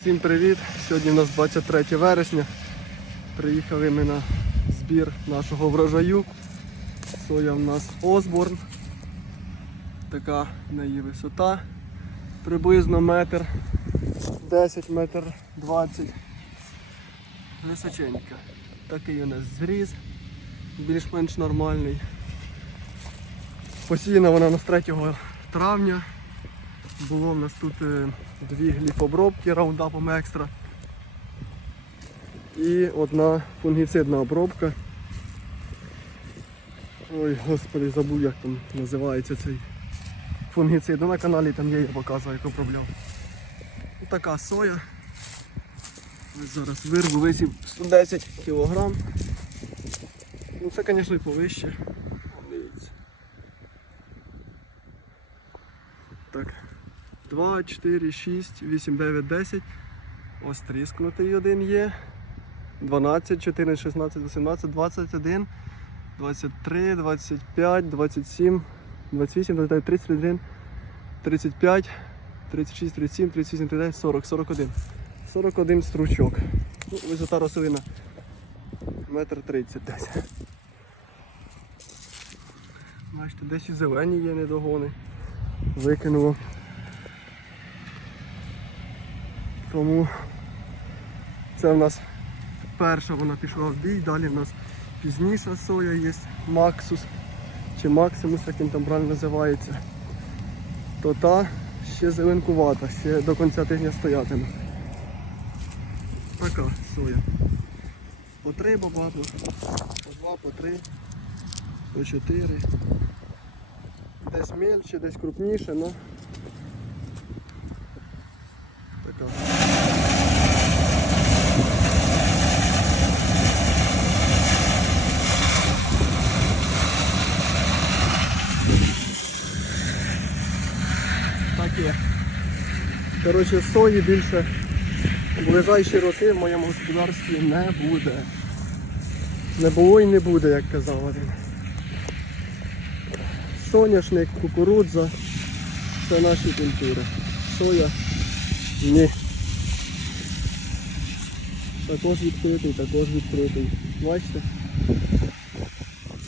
Всім привіт! Сьогодні у нас 23 вересня. Приїхали ми на збір нашого врожаю. Соя в нас Осборн. Така неї висота. Приблизно метр 10, метр 20. Височенька. Такий у нас зріз. Більш-менш нормальний. Посіяна вона у нас 3 травня. Було в нас тут е, дві гліфобробки раундапом екстра. І одна фунгіцидна обробка. Ой, господи, забув як там називається цей фунгіцид. Ну, на каналі там я показую, як обробляв. Така соя. Зараз вирву висів 110 кг. Ну це, звісно, і повище. О, Дивіться. Так. 2, 4, 6, 8, 9, 10. Ось тріскнутий один є. 12, 14, 16, 18, 21, 23, 25, 27, 28, 29, 31, 35, 36, 37, 38, 39, 40, 41. 41 стручок. Ну, висота рослина метр 30 десь. Бачите, десь і зелені є недогони. Викинуло. Тому це в нас перша вона пішла в бій, далі в нас пізніша соя є, Максус чи Максимус, як він там правильно називається. То та ще зеленкувата, ще до кінця тижня стоятиме. Така соя. По три бабату, по два, по три, по чотири. Десь мельче, десь крупніше, але така. Так є. Коротше, сої більше в ближайші роки в моєму господарстві не буде. Не було і не буде, як казав один. Соняшник, кукурудза це наші культури. Соя ні. Також відкритий, також відкритий. Бачите?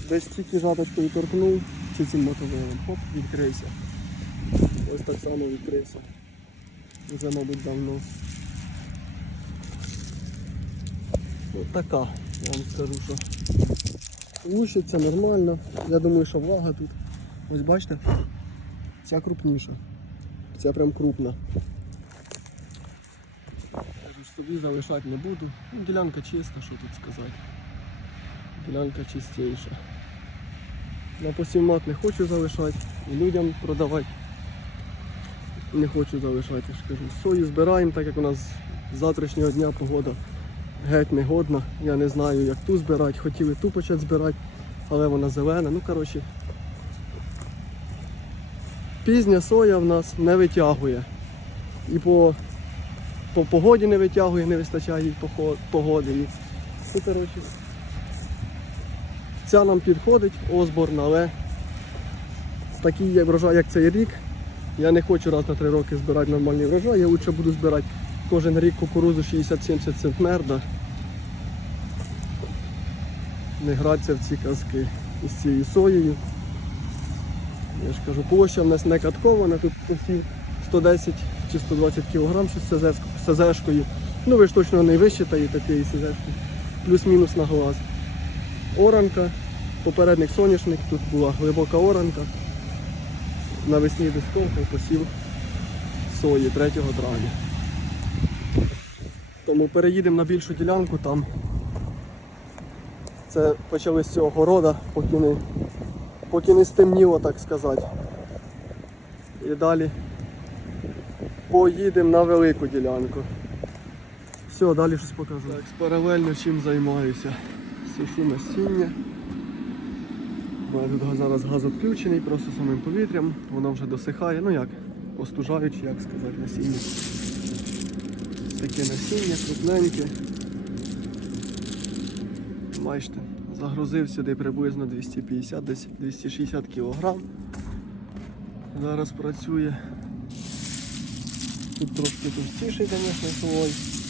Десь тільки жаточкою торкнув чи цим мотовилом. Хоп, відкрився. Ось так само відкрився. Вже, мабуть, давно. Ось така, я вам скажу, що лущиться нормально. Я думаю, що влага тут. Ось бачите, ця крупніша. Ця прям крупна. Кажу, собі залишати не буду. Ну, ділянка чиста, що тут сказати. Ділянка чистіша. На посівмат не хочу залишати, і людям продавати. Не хочу залишати, я ж кажу. Сою збираємо, так як у нас з завтрашнього дня погода геть негодна. Я не знаю, як ту збирати. Хотіли ту почати збирати, але вона зелена. Ну, коротше, пізня соя в нас не витягує. І по, по погоді не витягує, не вистачає їй погоди. Ну, коротше, ця нам підходить, Осборн, але такий врожай, як цей рік. Я не хочу раз на три роки збирати нормальний врожай, я лучше буду збирати кожен рік кукурузу 60-70 центнерда. Не гратися в ці казки із цією соєю. Я ж кажу, площа в нас не каткована, тут всі 110 чи 120 кг з СЗшкою. Ну ви ж точно не вищитаєте тієї СЗшки. Плюс-мінус на глаз. Оранка, попередник соняшник, тут була глибока оранка. Навесні дисковка і посів сої 3 травня. Тому переїдемо на більшу ділянку там. Це почали з цього города, поки не, поки не стемніло, так сказати. І далі поїдемо на велику ділянку. Все, далі щось покажу. Так, паралельно чим займаюся. Сушу насіння. У тут зараз газ відключений, просто самим повітрям, воно вже досихає, ну як, остужаючи, як сказати, насіння. Таке насіння, крупненьке. Бачите, загрузив сюди приблизно 250, десь 260 кг. Зараз працює. Тут трошки товстіший, звісно, слой.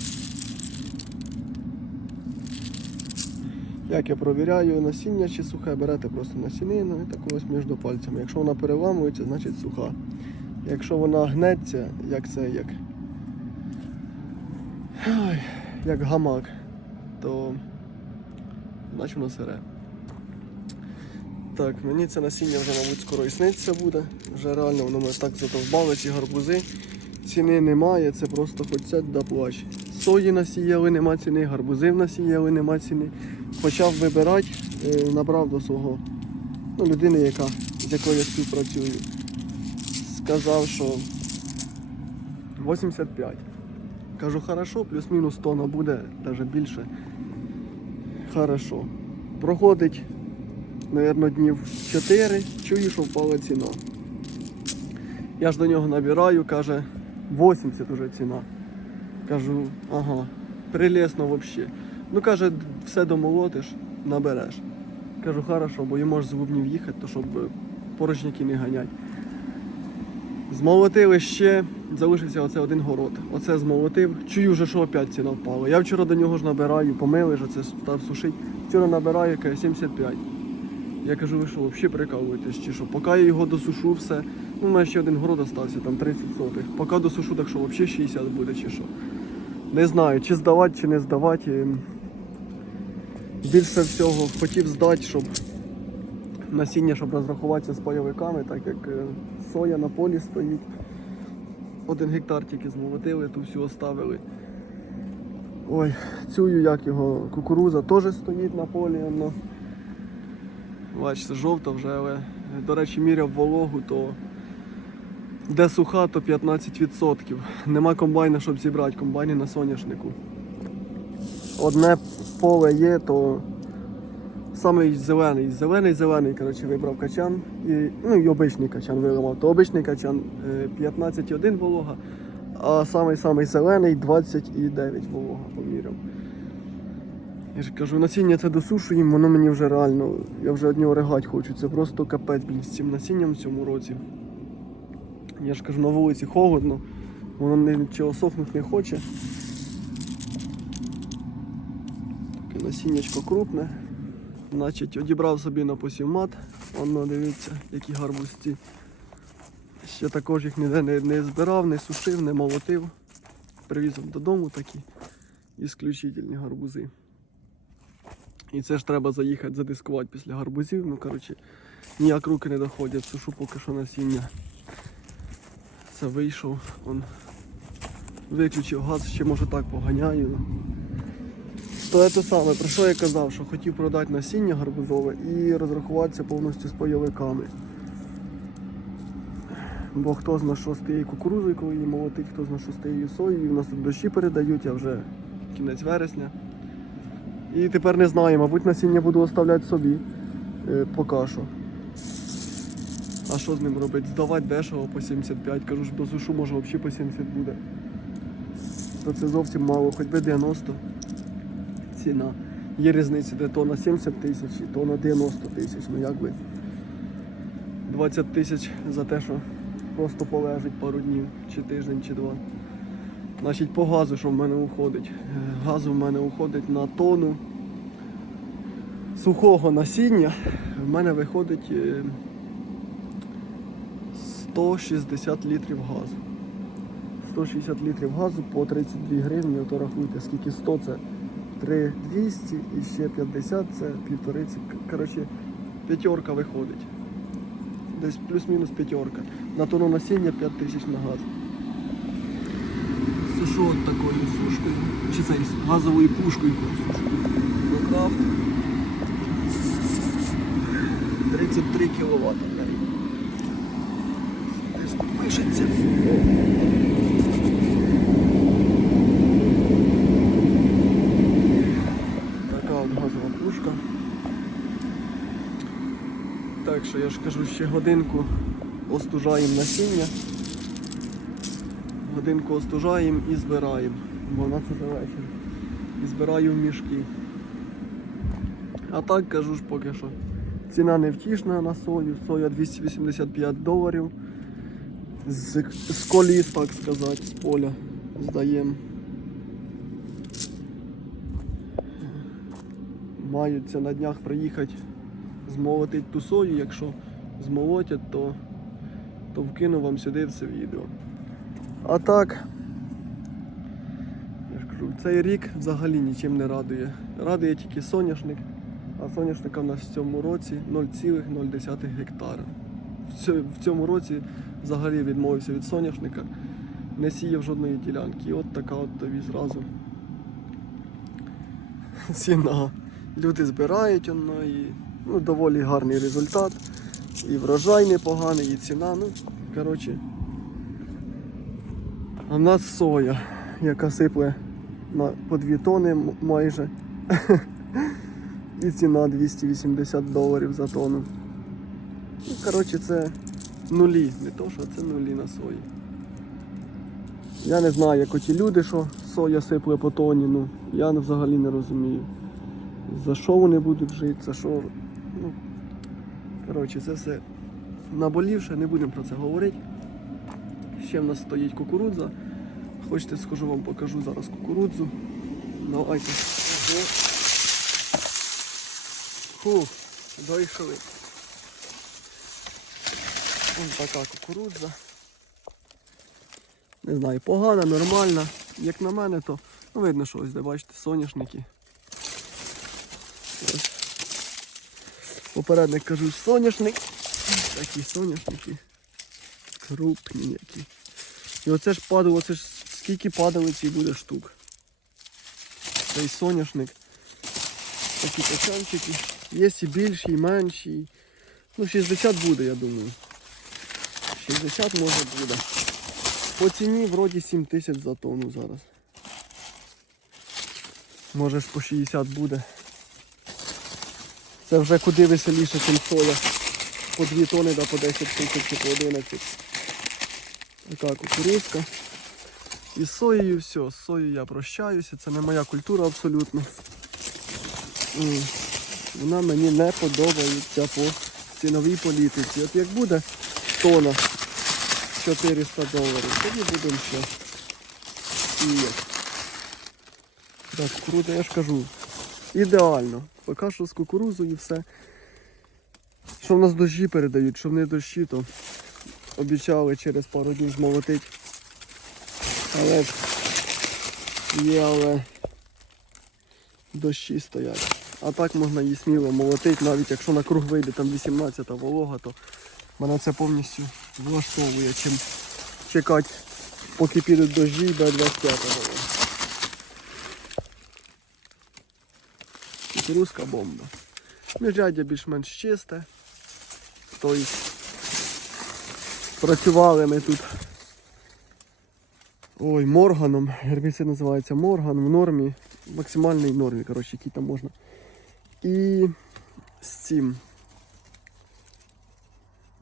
Як я провіряю насіння чи сухе, берете просто насінину і таку ось між пальцями. Якщо вона переламується, значить суха. Якщо вона гнеться, як це, як, Ой, як гамак, то значить воно сире. Так, мені це насіння вже, мабуть, скоро і сниться буде. Вже реально воно мене так задовбало, ці гарбузи. Ціни немає, це просто хоч це да плач. Сої насіяли, нема ціни, гарбузи насіяли, нема ціни. Почав вибирати, е, набрав до свого ну, людини, яка, з якою я співпрацюю. Сказав, що 85. Кажу, хорошо, плюс-мінус тонна буде, навіть більше. Хорошо. Проходить, мабуть, днів 4, чую, що впала ціна. Я ж до нього набираю, каже, 80 уже ціна. Кажу, ага, прелесно взагалі. Ну каже, все домолотиш, набереш. Кажу, хорошо, бо йому ж з губнів їхати, то щоб е, порожняки не ганять. Змолотили ще, залишився оце один город. Оце змолотив. Чую вже, що опять ціна впала. Я вчора до нього ж набираю, помили ж оце став сушити. Вчора набираю, каже, 75. Я кажу, ви що, взагалі прикалуєтесь чи що? Поки я його досушу все. Ну, у мене ще один город остався, там 30 сотих. Поки досушу, так що взагалі 60 буде чи що. Не знаю, чи здавати, чи не здавати. Більше всього хотів здати, щоб насіння, щоб розрахуватися з пайовиками, так як е, соя на полі стоїть. Один гектар тільки змолотили, ту всю оставили. Ой, цю як його кукуруза теж стоїть на полі. Воно. Бачите, жовта вже, але, до речі, міряв вологу, то де суха, то 15%. Нема комбайна, щоб зібрати комбайни на соняшнику. Одне поле є, то самий зелений, зелений, зелений, коротше, вибрав качан. І, ну і обичний качан виливав. То обичний качан е, 15,1 волога, а самий самий зелений 29 волога поміряв. Я ж кажу, насіння це досушуємо, воно мені вже реально, я вже від нього ригать хочу. Це просто капець, блін, з цим насінням в цьому році. Я ж кажу, на вулиці холодно, воно нічого сохнути не хоче. Таке насіннячко крупне. Значить, одібрав собі на посівмат. Воно дивіться, які гарбузці. Ще також їх ніде не, не збирав, не сушив, не молотив. Привіз додому такі ісключительні гарбузи. І це ж треба заїхати задискувати після гарбузів. Ну, коротше, ніяк руки не доходять, сушу поки що насіння. Це вийшов, он виключив газ, ще може так поганяю. То це саме, про що я казав, що хотів продати насіння гарбузове і розрахуватися повністю з пайовиками. Бо хто зна, що тією кукурузою, коли її молотить, хто зна, що тією соєю. У нас тут дощі передають, а вже кінець вересня. І тепер не знаю, мабуть, насіння буду оставляти собі е, поки що. А що з ним робити? Здавати дешево по 75, кажу, що до сушу може взагалі по 70 буде. То це зовсім мало, хоч би 90 ціна. Є різниця, де то на 70 тисяч, і то на 90 тисяч. Ну як би 20 тисяч за те, що просто полежить пару днів, чи тиждень, чи два. Значить, по газу, що в мене уходить. Газу в мене уходить на тонну сухого насіння. В мене виходить е, 160 літрів газу. 160 літрів газу по 32 гривні, то рахуйте, скільки 100 це 3200 і ще 50 це півтори. Коротше, п'ятерка виходить. Десь плюс-мінус п'ятерка. На тонну насіння 5 тисяч на газ. Сушу от такою сушкою, чи це газовою пушкою сушу. Локрафт. 33 кВт. Десь тут пишеться. Така от газова пушка. Так що я ж кажу, ще годинку остужаємо насіння. Годинку остужаємо і збираємо, бо у нас уже вечір. І збираю в мішки. А так кажу ж поки що. Ціна невтішна на сою. Соя 285 доларів. З, з коліс, так сказати, з поля здаємо. Маються на днях приїхати змолотить ту сою, якщо змолотять, то, то вкину вам сюди це відео. А так, цей рік взагалі нічим не радує. Радує тільки соняшник, а соняшника в нас в цьому році 0,0 гектара. В цьому році взагалі відмовився від соняшника, не сіяв жодної ділянки. І от така от тобі зразу ціна. Люди збирають воно і ну, доволі гарний результат. І врожай непоганий, і ціна. Ну, коротше. А в нас соя, яка сипле на по 2 тони майже. І ціна 280 доларів за тонну. Ну, коротше, це нулі, не то, що це нулі на сої. Я не знаю, як оті люди, що соя сипле по тоні, ну я взагалі не розумію. За що вони будуть жити, за що. Ну, коротше, це все наболівше, не будемо про це говорити. Ще в нас стоїть кукурудза. Хочете, схожу вам покажу зараз кукурудзу. Давайте. Ого. Фу, дойшли. Ось така кукурудза. Не знаю, погана, нормальна. Як на мене, то ну, видно, що ось де бачите, соняшники. Попередник кажу соняшник. Такі соняшники. Крупні які. І оце ж падало, оце ж скільки падалиці буде штук. Цей соняшник. Такі пацанчики. Є і більші, і менші. Ну, 60 буде, я думаю. 60 може буде. По ціні вроді 7 тисяч за тонну зараз. Може ж по 60 буде. Це вже куди веселіше, ніж соя. По 2 тони да по 10 тисяч чи по 11. Така кукурузка. І з соєю все, з соєю я прощаюся, це не моя культура абсолютно. Вона мені не подобається по ціновій політиці. От як буде тона 400 доларів, тоді будемо ще сіяти. Так, круто, я ж кажу. Ідеально. Поки що з кукурузою все. Що в нас дощі передають, що не дощі, то обіцяли через пару днів змолотить. Але ж є, але дощі стоять. А так можна її сміло молотити, навіть якщо на круг вийде там 18 волога, то мене це повністю влаштовує, чим чекати, поки підуть дощі і буде 25 волога. Кукурузка бомба. Міжряддя більш-менш чисте. Тобто працювали ми тут ой, морганом. Гербіцид називається морган в нормі. В максимальній нормі, коротше, який там можна. І з цим.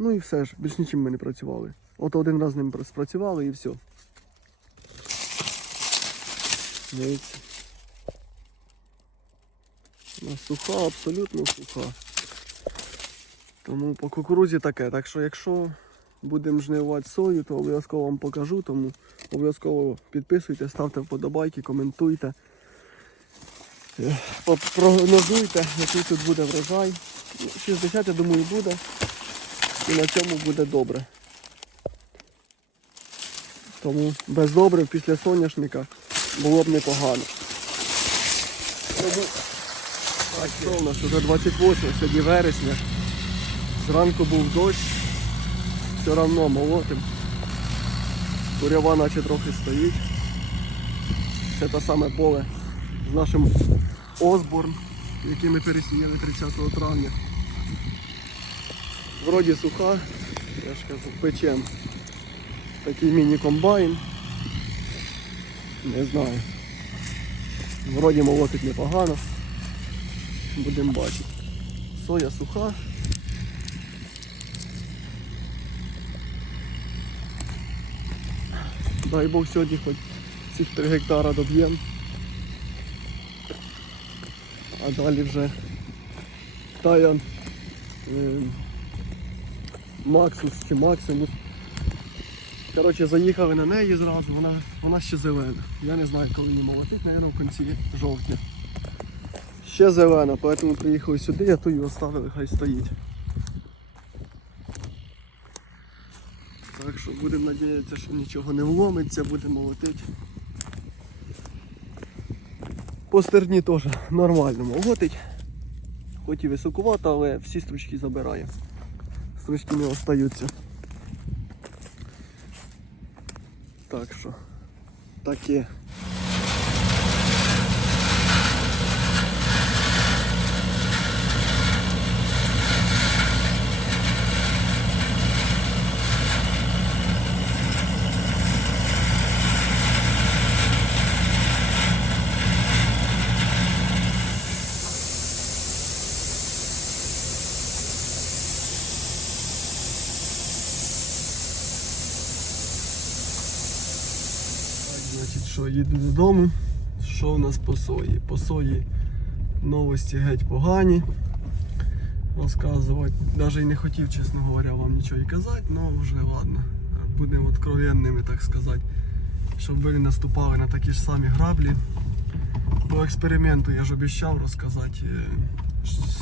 Ну і все ж, більш нічим ми не працювали. От один раз з ним спрацювали і все. Дивіться. Вона суха, абсолютно суха. Тому по кукурузі таке. Так що якщо будемо жнивати сою, то обов'язково вам покажу, тому обов'язково підписуйте, ставте вподобайки, коментуйте. Прогнозуйте, який тут буде врожай. Ну, 60, я думаю, буде. І на цьому буде добре. Тому без добрив після соняшника було б непогано. Так, що вже 28 сьогодні вересня. Зранку був дощ, все одно молотим. Курява наче трохи стоїть. Це те саме поле з нашим Осборн, який ми пересіяли 30 травня. Вроді суха, я ж кажу, печем. Такий міні-комбайн. Не знаю. Вроді молотить непогано. Будемо бачити. Соя суха. Дай Бог сьогодні хоч цих 3 гектара доб'ємо. А далі вже Таян е, Максус чи Максимус Коротше, заїхали на неї зразу, вона, вона ще зелена. Я не знаю, коли її молотить, мабуть, в кінці жовтня. Ще зелена, тому приїхали сюди, а ту її оставили, хай стоїть. Так що будемо надіятися, що нічого не вломиться, будемо молотити. По стерні теж нормально молотить. Хоч і високувато, але всі стручки забирає. Стручки не остаються. Так що таке. Так, значить, що їду додому. Що в нас по сої? По сої новості геть погані. Розказувати. Навіть і не хотів, чесно говоря, вам нічого і казати, але вже ладно. Будемо откровенними, так сказати. Щоб ви не наступали на такі ж самі граблі. По експерименту я ж обіцяв розказати, е,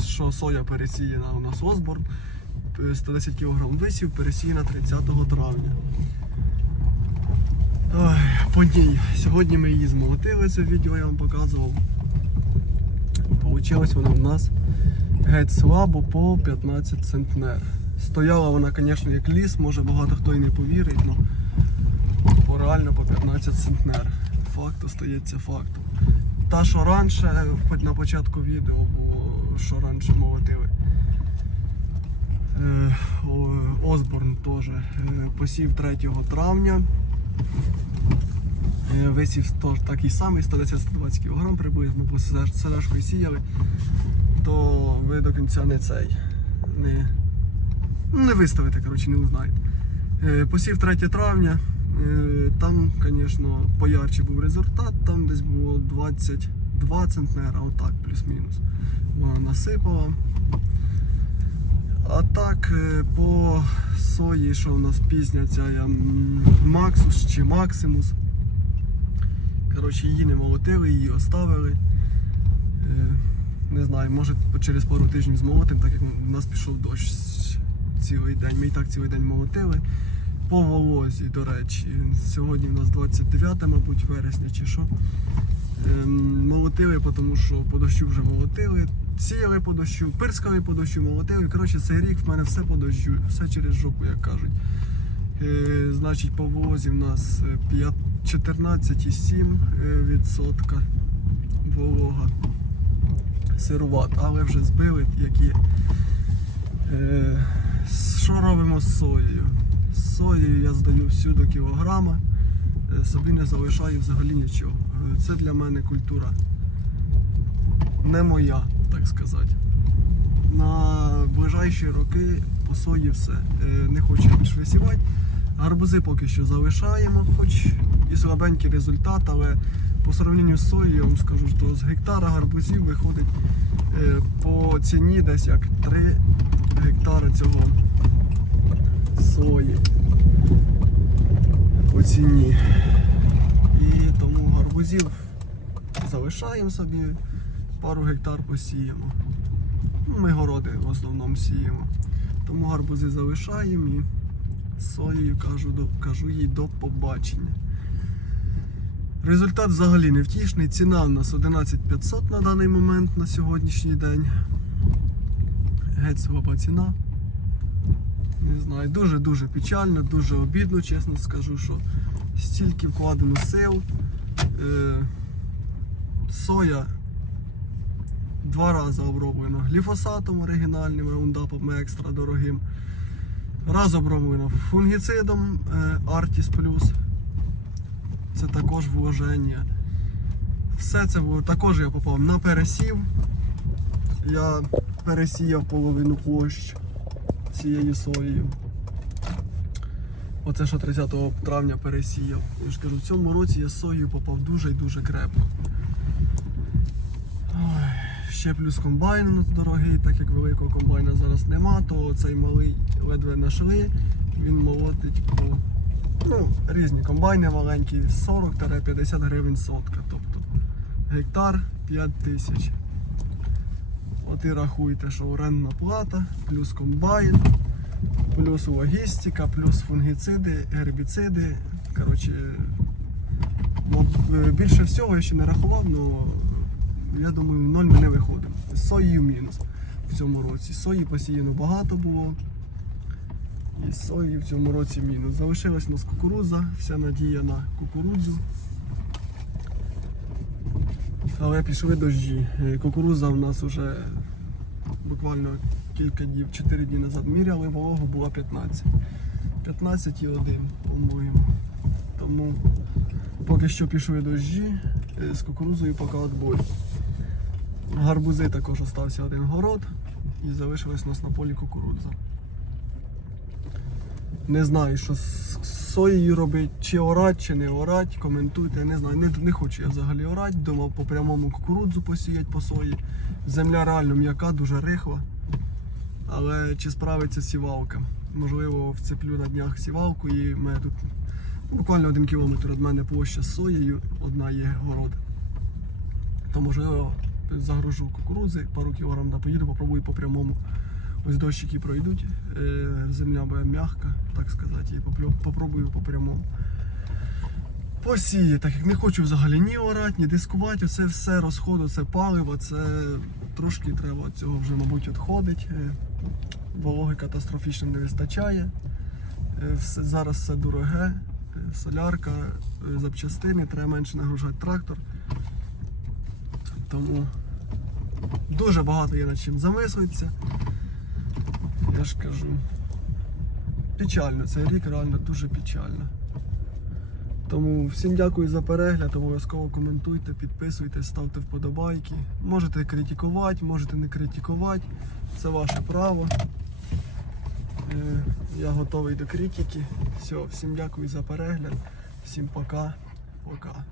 що соя пересіяна у нас Осборн. 110 кг висів, пересіяна 30 травня. Ой. Сьогодні ми її змолотили, це відео я вам показував. Получилось вона в нас геть слабо по 15 центнер. Стояла вона, звісно, як ліс, може багато хто і не повірить, але по реально по 15 центнер. Факт остається фактом. Та, що раніше, на початку відео було, що раніше молотили. Е, Осборн теж е, посів 3 травня. Е, Висів теж такий самий, 110-120 кг приблизно, бо селешкою сіяли, то ви до кінця не цей. Не, ну, не виставите, коротше, не узнаєте. Е, Посів 3 травня. Е, Там, звісно, поярче був результат, там десь було 22 центнера, отак, плюс-мінус. Вона насипала. А так, е, по сої, що в нас пізня ця я, Максус чи Максимус. Коротше, її не молотили, її оставили. Е, Не знаю, може через пару тижнів змолотимо, так як у нас пішов дощ цілий день. Ми і так цілий день молотили. По волозі, до речі, сьогодні у нас 29, мабуть, вересня чи що. Ем, Молотили, тому що по дощу вже молотили. Сіяли по дощу, пирскали по дощу, молотили. Коротше, цей рік в мене все по дощу, все через жопу, як кажуть. Е, значить, по волозі в нас е, 14,7% волога. Сируват, але вже збили, як є. Е, що робимо з соєю? З соєю я здаю всю до кілограма, е, собі не залишаю взагалі нічого. Е, Це для мене культура не моя, так сказати. На ближайші роки по сої все. Е, Не хочу більш висівати. Гарбузи поки що залишаємо, хоч і слабенький результат, але по сравненню з соєю, я вам скажу, що з гектара гарбузів виходить е, по ціні десь як 3 гектари цього сої. По ціні. І тому гарбузів залишаємо собі, пару гектар посіємо. Ну, Ми городи в основному сіємо. Тому гарбузи залишаємо і соєю кажу, до, кажу їй до побачення. Результат взагалі невтішний. Ціна у нас 11500 на даний момент на сьогоднішній день. Геть слаба ціна. Не знаю, дуже-дуже печально, дуже обідно, чесно скажу, що стільки вкладено сил. Е, соя два рази оброблено гліфосатом оригінальним, раундапом екстра дорогим. Раз оброблено фунгіцидом е, Artis Plus. Це також вложення. Все це також я попав на пересів. Я пересіяв половину площ цією соєю. Оце що 30 травня пересіяв. Я ж кажу, в цьому році я з соєю попав дуже і дуже крепко. Ще плюс комбайн у нас дорогий, так як великого комбайна зараз нема, то цей малий ледве нашли, він молотить по Ну, різні комбайни маленькі, 40-50 гривень сотка. Тобто гектар 5 тисяч. От і рахуйте, що орендна плата, плюс комбайн, плюс логістика, плюс фунгіциди, гербіциди. Коротше, е, більше всього я ще не рахував, але я думаю, ноль ми не виходимо. Сої в мінус в цьому році. Сої посіяно багато було. І сої в цьому році мінус. Залишилась у нас кукурудза, вся надія на кукурудзу. Але пішли дощі. Кукурудза в нас вже буквально кілька днів, 4 дні назад міряли, вологу була 15. 15,1, по-моєму. Тому поки що пішли дощі, е, з кукурудзою поки отбой. Гарбузи також остався один город і залишилась у нас на полі кукурудза. Не знаю, що з соєю робити, чи орать, чи не орать, коментуйте, не знаю. Не, не хочу я взагалі орати, думав по прямому кукурудзу посіяти по сої. Земля реально м'яка, дуже рихла. Але чи справиться сівалка? Можливо, вцеплю на днях сівалку і мене тут буквально один кілометр від мене площа з соєю, одна є город. То можливо загружу кукурудзи, пару кілограм да поїду, попробую по прямому. Ось дощики пройдуть, е, земля буде м'яка, так сказати, і попробую по прямому. Посіє, так як не хочу взагалі ні орати, ні дискувати, це все розходу, це паливо, це трошки треба цього вже, мабуть, відходить. Е, Вологи катастрофічно не вистачає. Е, Зараз все дороге, солярка, запчастини, треба менше нагружати трактор. Тому дуже багато є над чим замислитися. Я ж кажу. Печально, цей рік реально дуже печально. Тому всім дякую за перегляд, обов'язково коментуйте, підписуйтесь, ставте вподобайки. Можете критикувати, можете не критикувати. Це ваше право. Е, Я готовий до критики. Все, всім дякую за перегляд. Всім пока. Пока.